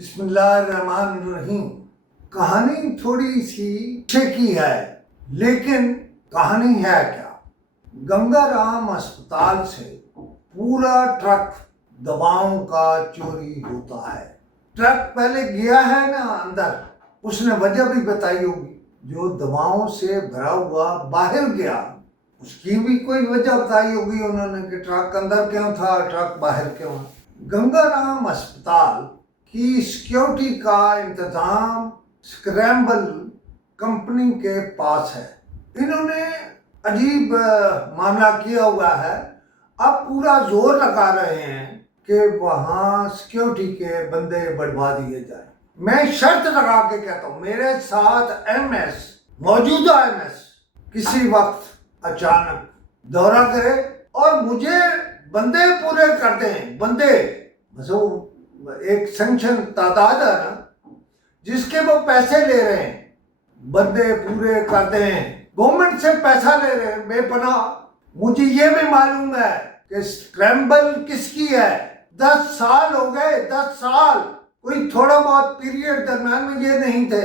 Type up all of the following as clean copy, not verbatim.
बिस्मिल्लाहिर्रहमानिर्रहीम। कहानी थोड़ी सी की है, लेकिन कहानी है क्या। गंगाराम अस्पताल से पूरा ट्रक दवाओं का चोरी होता है। ट्रक पहले गया है ना अंदर, उसने वजह भी बताई होगी। जो दवाओं से भरा हुआ बाहर गया, उसकी भी कोई वजह बताई होगी उन्होंने कि ट्रक अंदर क्यों था, ट्रक बाहर क्यों। गंगाराम अस्पताल की सिक्योरिटी का इंतजाम स्क्रैम्बल कंपनी के पास है। इन्होंने अजीब मामला किया हुआ है। अब पूरा जोर लगा रहे हैं कि वहां सिक्योरिटी के बंदे बढ़वा दिए जाए। मैं शर्त लगा के कहता हूं, मेरे साथ एमएस, मौजूदा एमएस किसी वक्त अचानक दौरा करे और मुझे बंदे पूरे कर दें। बंदे बस वो एक संख्यन तादाद है ना, जिसके वो पैसे ले रहे हैं, बंदे पूरे कर दें। गवर्नमेंट से पैसा ले रहे हैं बेपनाह। मुझे ये भी मालूम है कि स्क्रैम्बल किसकी है। 10 साल हो गए, 10 साल। कोई थोड़ा बहुत पीरियड दरम्यान में ये नहीं थे,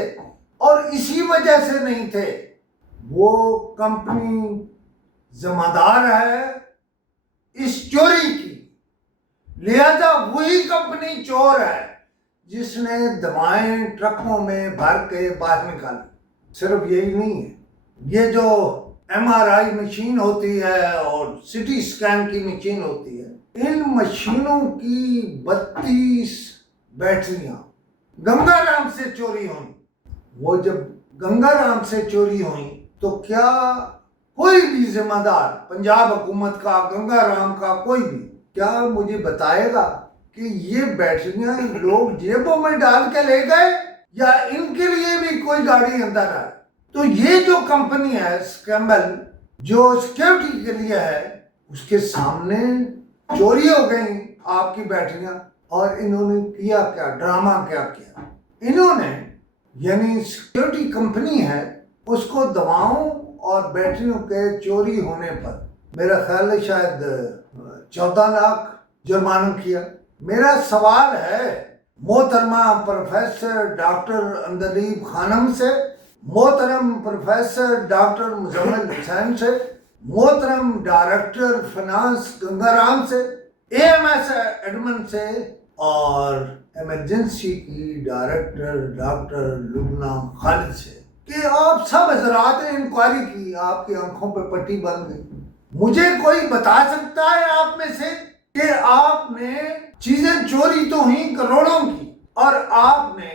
और इसी वजह से नहीं थे। वो कंपनी जिम्मेदार है इस चोरी की, लिहाजा वही कंपनी चोर है जिसने दवाएं ट्रकों में भर के बाहर निकाली। सिर्फ यही नहीं है, ये जो एमआरआई मशीन होती है और सिटी स्कैन की मशीन होती है, इन मशीनों की 32 बैटरियां गंगाराम से चोरी हुई। वो जब गंगाराम से चोरी हुई तो क्या कोई भी जिम्मेदार, पंजाब हुकूमत का, गंगाराम का, कोई भी क्या मुझे बताएगा कि ये बैटरियां लोग जेबों में डाल के ले गए या इनके लिए भी कोई गाड़ी अंदर आए। तो ये जो कंपनी है स्क्रैम्बल, जो सिक्योरिटी के लिए है, उसके सामने चोरी हो गई आपकी बैटरियां। और इन्होंने किया क्या, ड्रामा क्या किया इन्होंने, यानी सिक्योरिटी कंपनी है, उसको दवाओं और बैटरियों के चोरी होने पर मेरा ख्याल है शायद 14 लाख जुर्माना किया। मेरा सवाल है मोहतरमा प्रोफेसर डॉक्टर अंदलीब खानम से, मोहतरम प्रोफेसर डॉक्टर मुजम्मिल हुसैन से, मोहतरम डायरेक्टर फाइनेंस गंगाराम से, एएमएस एडमिन से, और इमरजेंसी की डायरेक्टर डॉक्टर लुबना खालिद से कि आप सब हजरात ने इंक्वायरी की, आपकी आंखों पर पट्टी बन गई। मुझे कोई बता सकता है आप में से कि आपने चीजें चोरी तो हुई करोड़ों की, और आपने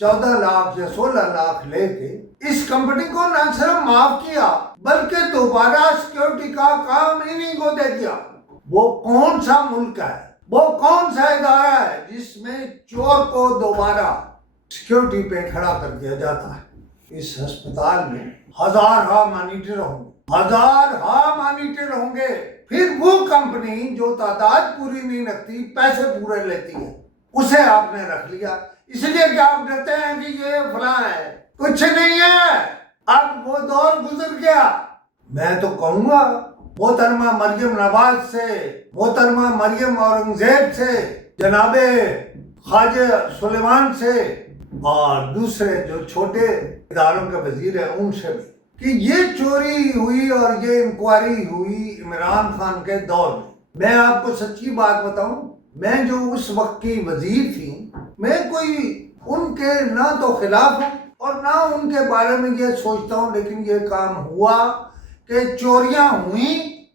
14 लाख या 16 लाख लेके इस कंपनी को न सिर्फ माफ किया बल्कि दोबारा सिक्योरिटी का काम इन्हीं को दे दिया। वो कौन सा मुल्क है, वो कौन सा इदारा है जिसमें चोर को दोबारा सिक्योरिटी पे खड़ा कर दिया जाता है। इस अस्पताल में हजार मॉनिटर होंगे, हजार मॉनिटर होंगे। फिर वो कंपनी जो तादाद पूरी नहीं रखती, पैसे पूरे लेती है, उसे आपने रख लिया। इसलिए क्या आप डरते हैं कि ये फला है? कुछ नहीं है, अब वो दौर गुजर गया। मैं तो कहूंगा मोहतरमा मरियम नवाज से, मोहतरमा मरियम औरंगजेब से, जनाबे ख्वाजा सुलेमान से, और दूसरे जो छोटे इदारों के वजीर हैं उनसे भी, कि ये चोरी हुई और ये इंक्वायरी हुई इमरान खान के दौर में। मैं आपको सच्ची बात बताऊं, मैं जो उस वक्त की वजीर थी, मैं कोई उनके ना तो खिलाफ हूं और ना उनके बारे में ये सोचता हूं, लेकिन ये काम हुआ कि चोरियां हुई,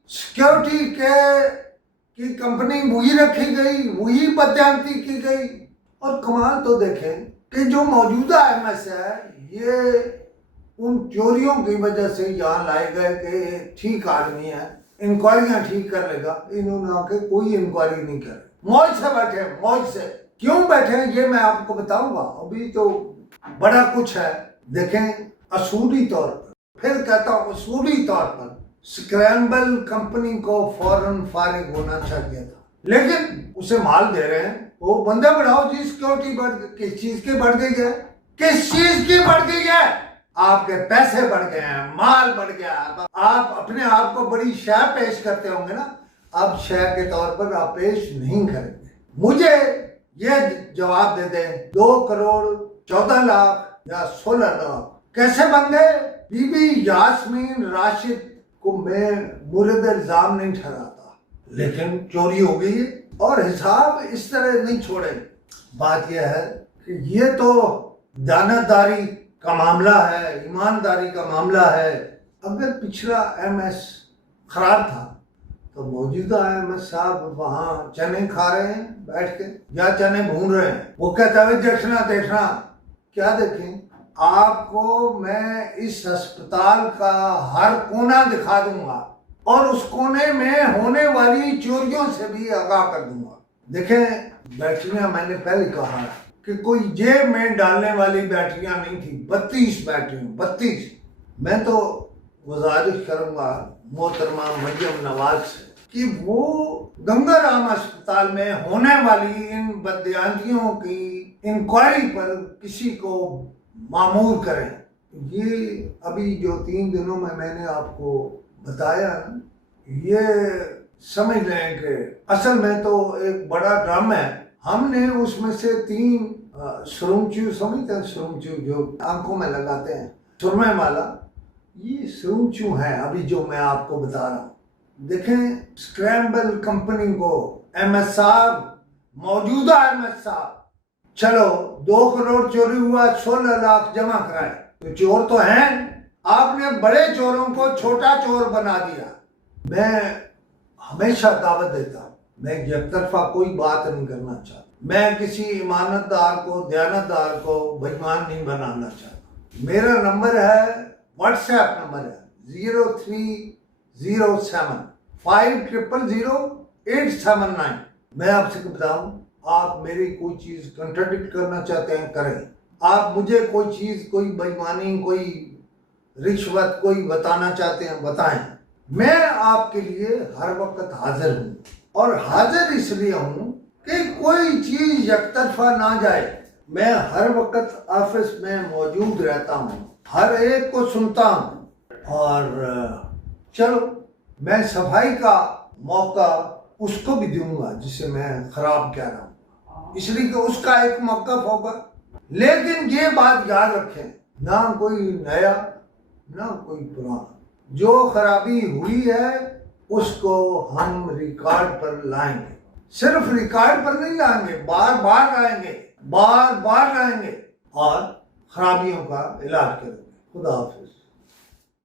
सिक्योरिटी की कंपनी वही रखी गई, वही बदयांती की गई। और कमाल तो देखें कि जो मौजूदा एमएस है, ये उन चोरियों की वजह से यहाँ लाए गए कि ठीक आदमी है, इंक्वायरियां ठीक कर लेगा। इन्होंने आके कोई इंक्वायरी नहीं करे, मौज से बैठे, मौज से। क्यों बैठे हैं ये मैं आपको बताऊंगा। अभी तो बड़ा कुछ है, देखें असूली तौर पर, फिर कहता हूँ असूली तौर पर स्क्रैम्बल कंपनी को फौरन फारिग होना चाहिए था, लेकिन उसे माल दे रहे हैं। वो बंदा बढ़ाओ जी, सिक्योरिटी बढ़, किस चीज की बढ़ गई है, किस चीज की बढ़ गई है? आपके पैसे बढ़ गए हैं, माल बढ़ गया। आप अपने आप को बड़ी शय पेश करते होंगे ना, अब शय के तौर पर आप पेश नहीं करेंगे। मुझे ये जवाब दे दें 2 करोड़ 14 लाख या 16 लाख कैसे बन गए। बीबी यास्मीन राशिद को मैं मुर्द इल्जाम नहीं ठहराता, लेकिन चोरी हो गई और हिसाब इस तरह नहीं छोड़े। बात यह है कि ये तो दानतदारी का मामला है, ईमानदारी का मामला है। अगर पिछला एमएस खराब था तो मौजूदा एमएस साहब वहाँ चने खा रहे हैं बैठ के या चने भून रहे हैं। वो कहता है देखना देखना, क्या देखें। आपको मैं इस अस्पताल का हर कोना दिखा दूंगा और उस कोने में होने वाली चोरियों से भी आगाह कर दूंगा। देखें बैटरियां मैंने पहले कहा कि कोई जेब में डालने वाली बैटरियां नहीं थी, 32 बैटरियां 32। मैं तो गुजारिश करूंगा मोहतरमा मरियम नवाज से कि वो गंगाराम अस्पताल में होने वाली इन बदयांतियों की इंक्वायरी पर किसी को मामूर करें। ये अभी जो 3 दिनों में मैंने आपको बताया ना, ये समझ लें कि असल में तो एक बड़ा ड्रामा है। हमने उसमें से 3 सुरंचू समझते हैं, सुरंचू जो आंखों में लगाते हैं सुरमे वाला, ये सुरंचू है अभी जो मैं आपको बता रहा हूँ। देखें स्क्रैम्बल कंपनी को एमएस साहब, मौजूदा एमएस साहब, चलो 2 करोड़ चोरी हुआ, 16 लाख जमा कराए तो चोर तो हैं। आपने बड़े चोरों को छोटा चोर बना दिया। मैं हमेशा दावत देता हूँ, मैं एक तरफा कोई बात नहीं करना चाहता। मैं किसी ईमानतदार को, दयानतदार को बेईमान नहीं बनाना चाहता। मेरा नंबर है, व्हाट्सएप नंबर है 0307 500879। मैं आपसे बताऊं, आप मेरी कोई चीज कंट्राडिक्ट करना चाहते हैं करें। आप मुझे कोई चीज, कोई बेईमानी, कोई रिश्वत कोई बताना चाहते हैं बताएं। मैं आपके लिए हर वक्त हाजिर हूँ और हाजिर इसलिए हूँ कि कोई चीज एकतरफा ना जाए। मैं हर वक्त ऑफिस में मौजूद रहता हूँ, हर एक को सुनता हूँ और चलो मैं सफाई का मौका उसको भी दूंगा जिसे मैं खराब कह रहा हूँ, इसलिए कि उसका एक मौका होगा। लेकिन ये बात याद रखें, ना कोई नया ना कोई पुराना, जो खराबी हुई है उसको हम रिकॉर्ड पर लाएंगे। सिर्फ रिकॉर्ड पर नहीं लाएंगे, बार बार लाएंगे, बार बार लाएंगे और खराबियों का इलाज करेंगे। खुदा हाफिज।